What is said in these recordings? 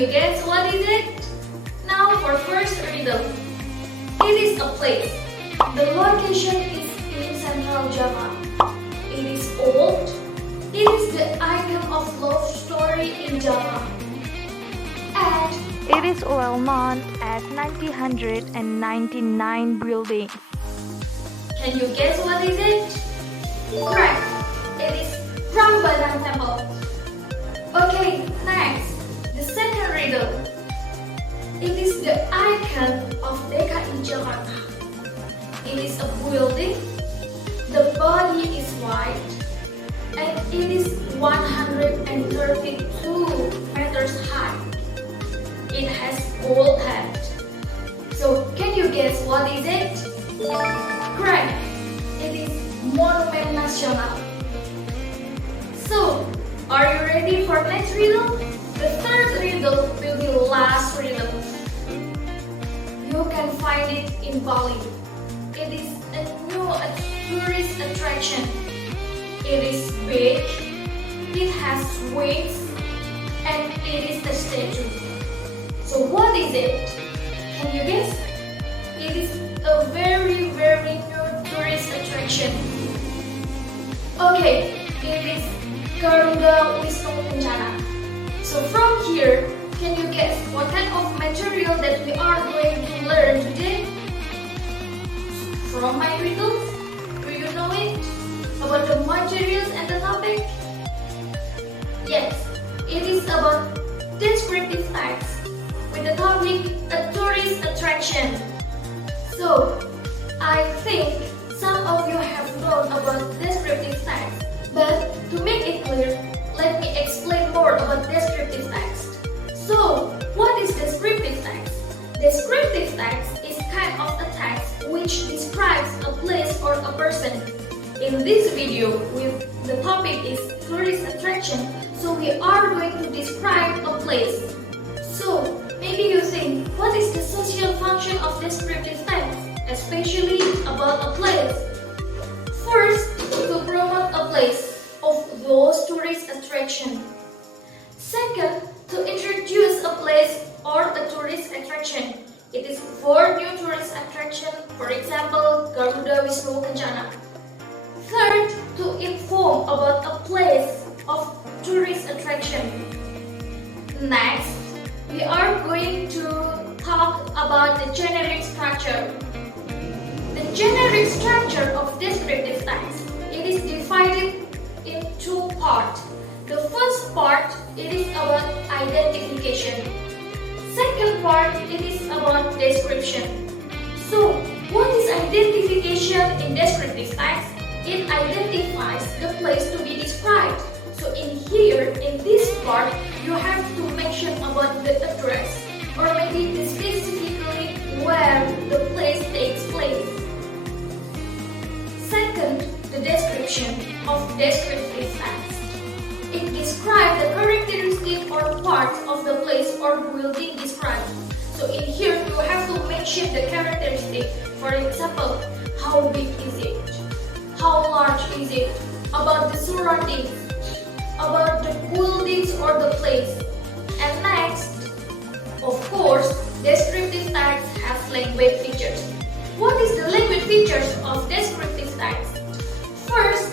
you guess what is it? Now for first riddle. It is a place. The location is in Central Java. It is old. It is the icon of love story in Java. And It is well known as 1999 building. can you guess what is it? Correct. It is Prambanan Temple. Okay, next. The second riddle. It is the icon of DKI Jakarta. It is a building. The body is white. And it is 132 meters high. It has gold head. So can you guess what is it? Correct. It is Monument Nasional. So, are you ready for next riddle? The third riddle will be last riddle. You can find it in Bali. It is a tourist attraction. It is big, it has wings, and it is a statue. So what is it? Can you guess? It is a very new tourist attraction. Okay, it is Garuda Wisnu Kencana. So from here, can you guess what kind of material that we are going to learn today? From my riddles, do you know it? About the materials and the topic? Yes, it is about descriptive text with the topic a tourist attraction. So, I think some of you have known about descriptive text, but to make it clear, let me explain more about descriptive text. So, what is descriptive text? Descriptive text is kind of a text which describes a place or a person. In this video, the topic is tourist attraction, so we are going to describe a place. So, maybe you think, what is the social function of descriptive text, especially about a place? First, to promote a place of those tourist attraction. Second, to introduce a place or a tourist attraction. It is for new tourist attraction, for example, Garuda Wisnu Kencana. Third, to inform about a place of tourist attraction. Next, we are going to talk about the generic structure. The generic structure of descriptive text, it is divided in two parts. The first part, it is about identification. Second part, it is about description. So, what is identification in descriptive text? It identifies the place to be described. So in here, in this part, you have to mention about the address or maybe specifically where the place takes place. Second, the description of descriptive text. It describes the characteristic or parts of the place or building described. So in here, you have to mention the characteristic. For example, how big is it? How large is it? About the surroundings, about the buildings or the place. And next, of course, descriptive text has language features. What is the language features of descriptive text? First,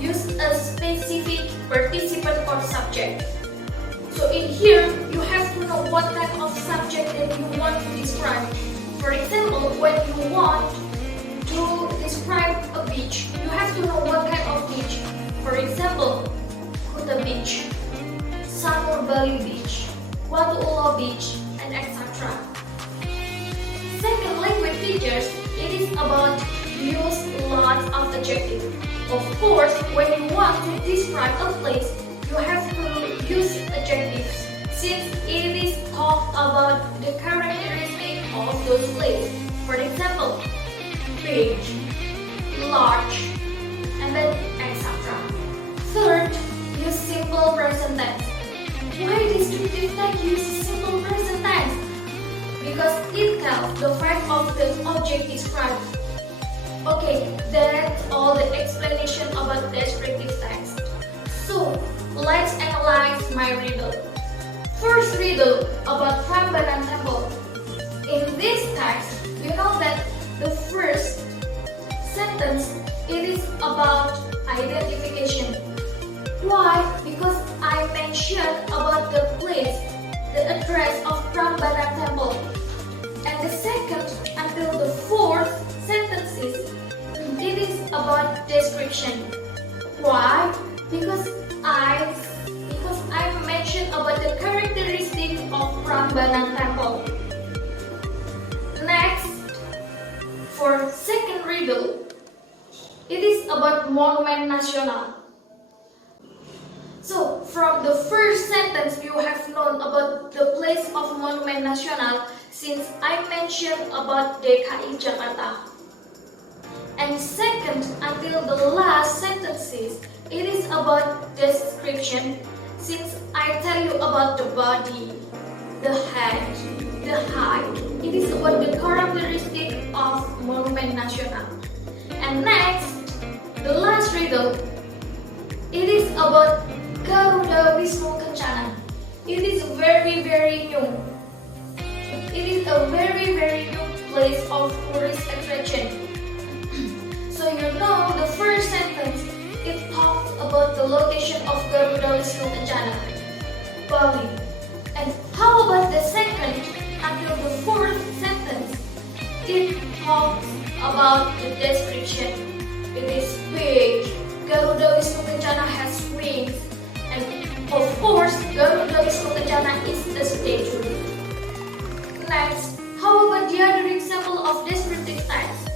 use a specific participant or subject. So in here, you have to know what kind of subject that you want to describe. For example, when you want to describe a beach, you have to know what kind of beach. For example, Kuta Beach, Sanur Bali Beach, Watu Ulo Beach, and etc. Second language features, it is about use lots of adjectives. Of course, when you want to describe a place, you have to use adjectives since it is talk about the characteristic of those places. For example, big, large, and then etc. Third, use simple present tense. Why descriptive text uses simple present tense? Because it tells the fact of the object described. Okay, that's all the explanation about descriptive text. So, let's analyze my riddle. First riddle about Prambanan Temple. In this text, you know that the first sentence, it is about identification. Why? Because I mentioned about the place, the address of Prambanan Temple. And the second until the fourth sentences, it is about description. Why? Because I mentioned about the characteristics of Prambanan Temple. Next, for second riddle, it is about Monument Nasional. So, from the first sentence, you have known about the place of Monument Nasional since I mentioned about DKI Jakarta. And second, until the last sentences, it is about description since I tell you about the body, the head, the height. It is about the characteristic of Monument Nasional. And next, the last riddle, it is about Garuda Wisnu Kencana. It is very new. It is a very new place of tourist attraction. So you know the first sentence, it talks about the location of Garuda Wisnu Kencana, Bali. And how about the second until the fourth sentence? It talks about the description. It is big. Garuda Wisnu Kencana has wings. And of course, Garuda Wisnu Kencana is a statue. Next, how about the other example of descriptive text?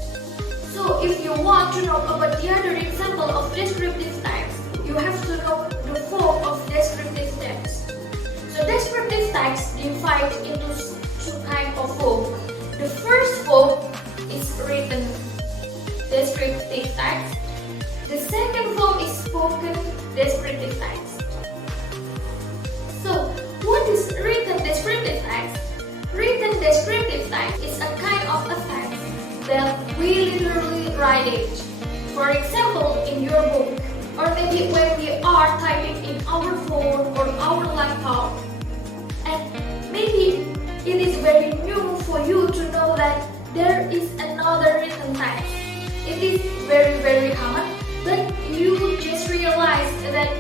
So if you want to know about the other example of descriptive text, you have to know the form of descriptive text. So descriptive text divided into two kinds of form. The first form is written descriptive text. The second form is spoken descriptive text. So what is written descriptive text? Written descriptive text is a kind of a text that we literally write it. For example, in your book, or maybe when we are typing in our phone or our laptop. And maybe it is very new for you to know that there is another written text. It is very common, but you just realize that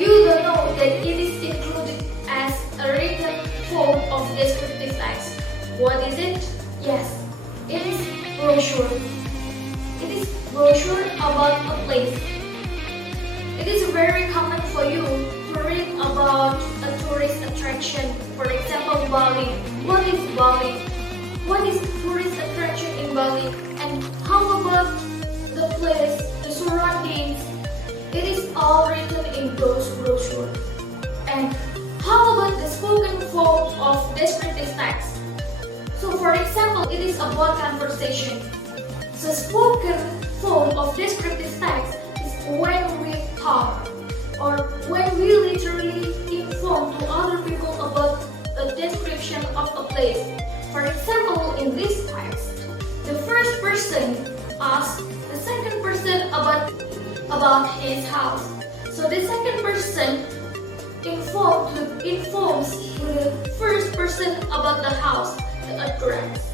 you don't know that it is included as a written form of descriptive text. What is it? Yes, it is brochure. It is brochure about a place. It is very common for you to read about a tourist attraction. For example, Bali. What is Bali? What is tourist attraction in Bali? And how about the place, the surroundings? It is all written in those brochures. And how about the spoken form of descriptive text? So for example, it is about conversation. So spoken form of descriptive text is when we talk or when we literally inform to other people about a description of a place. For example, in this text, the first person asks the second person about his house. So the second person informs the first person about the house, the address,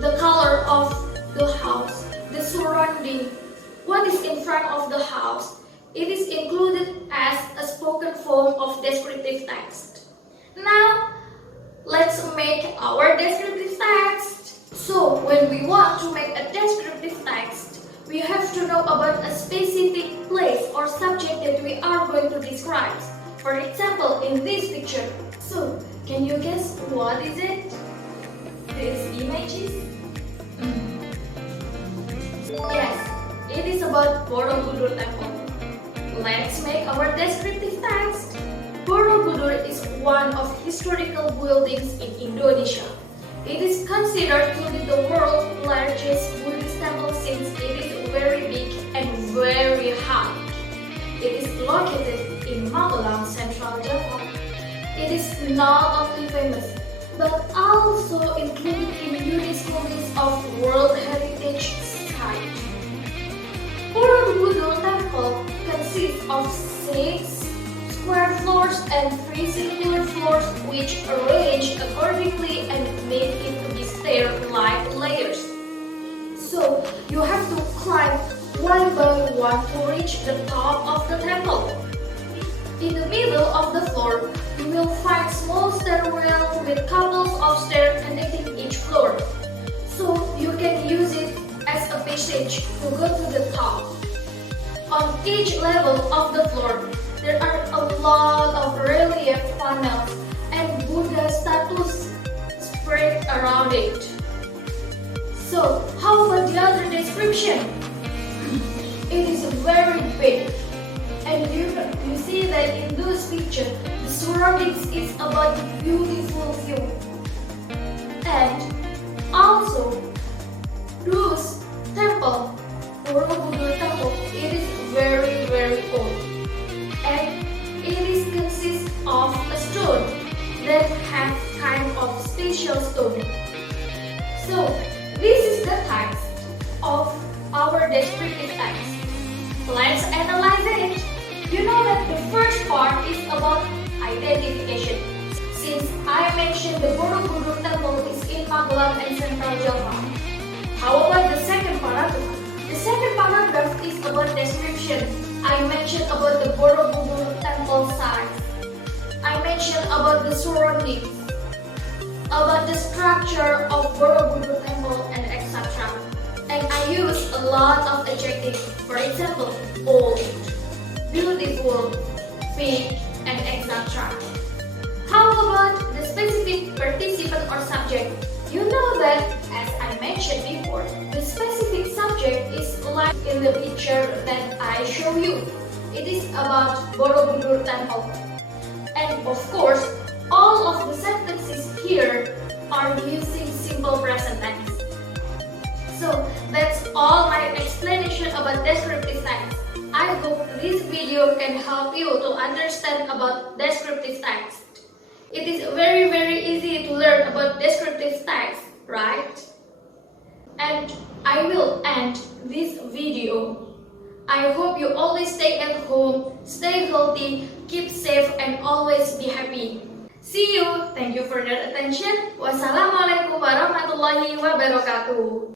the color of the house, the surrounding, what is in front of the house. It is included as a spoken form of descriptive text. Now, let's make our descriptive text. So, when we want to make a descriptive text, we have to know about a specific place or subject that we are going to describe. For example, in this picture. So, can you guess what is it? This image is? Yes, it is about Borobudur Temple. Let's make our descriptive text. Borobudur is one of historical buildings in Indonesia. It is considered to be the world's largest Buddhist temple since it is very big and very high. It is located in Magelang, Central Java. It is not only famous, but also included in UNESCO list of World Heritage Site. Borobudur Temple consists of 6 square floors and 3 circular floors which arranged accordingly and made it to be stair-like layers. So you have to climb one by one to reach the top of the temple. In the middle of the floor, you will find small stairwell with couples of stairs connecting each floor. So you can use it as a passage to go to the top. On each level of the floor, there are a lot of relief panels and Buddha statues spread around it. So, how about the other description? It is very big. And you see that in those pictures, the surroundings is about the beautiful view. And also, those temple, Borobudur temple, it is very old. And it is consists of a stone that have kind of special stone. So, this is the text of our descriptive text. Let's analyze it. You know that the first part is about identification. Since I mentioned the Borobudur temple is in Magelang and Central Java. How about the second paragraph? The second paragraph is about description. I mentioned about the Borobudur temple size. I mentioned about the surroundings, about the structure of Borobudur temple and etc. And I use a lot of adjectives, for example, old, beautiful, big, and etc. How about the specific participant or subject? You know that, as I mentioned before, the specific subject is like in the picture that I show you. It is about Borobudur temple. And of course, all of the sentences here are using simple present tense. So that's all my explanation about descriptive text. I hope this video can help you to understand about descriptive text. It is very easy to learn about descriptive text, right? And I will end this video. I hope you always stay at home, stay healthy, keep safe, and always be happy. See you. Thank you for your attention. Wassalamualaikum warahmatullahi wabarakatuh.